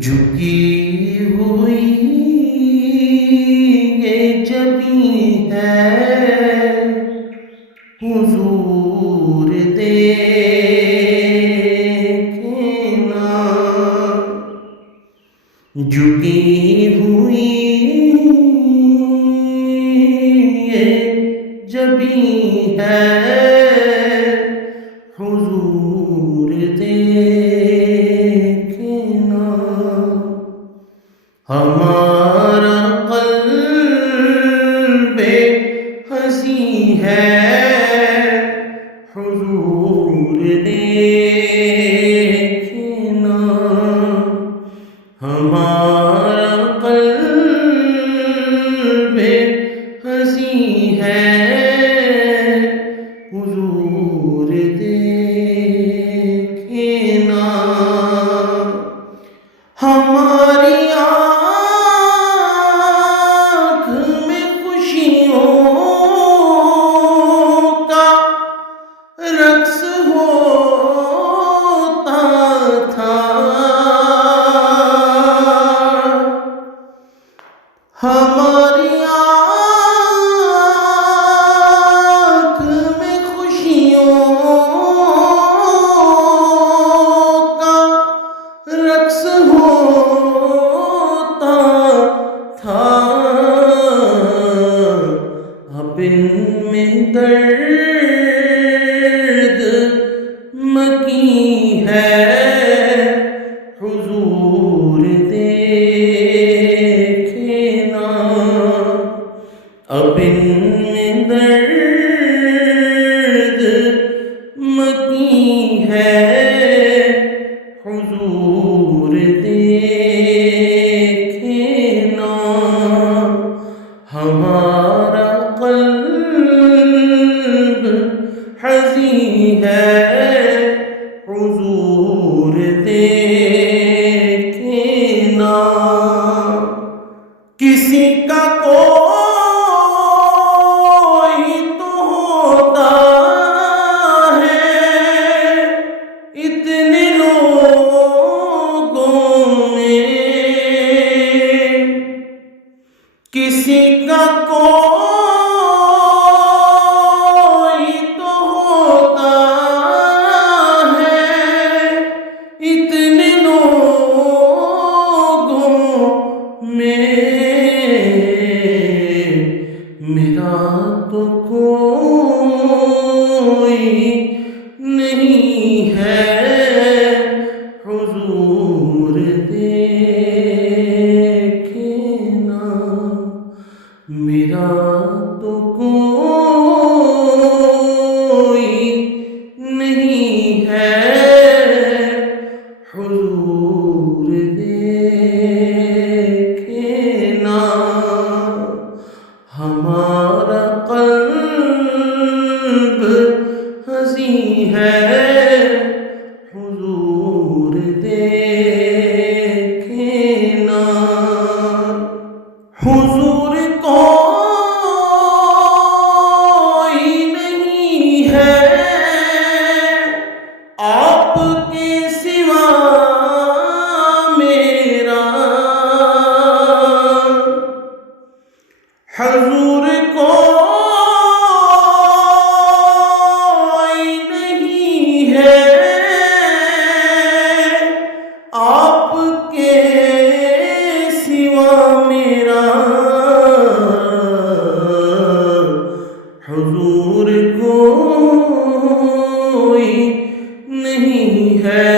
جھکی ہوئی یہ جبیں ہے حضور دیکھنا، جھکی ہوئی یہ جبیں ہے حضور دیکھنا، ہمارا قلب حزین ہے حضور دیکھنا، ہمارا قلب حزین ہے حضور دیکھنا، ہماری آنکھ میں خوشیوں کا رقص ہوتا تھا، ہماری آنکھ میں خوشیوں کا رقص ہوتا تھا، اب ان میں درد مکی ہے حضور دیکھنا، اب ان میں درد مکی ہے حضور دیکھنا، ہمارا قلب حزین ہے حضور دیکھنا، کسی کا کوئی تو ہوتا ہے اتنے لوگوں میں، کسی کا کوئی تو ہوتا ہے اتنے لوگوں میں، میرا تو کوئی نہیں ہے حضور دیکھنا، میرا تو کوئی نہیں ہے حضور دیکھنا، ہمارا قلب حزین ہے حضور دیکھنا، حضور کوئی نہیں ہے آپ کے سوا میرا، حضور کوئی نہیں ہے آپ کے سوا میرا، حضور کوئی نہیں ہے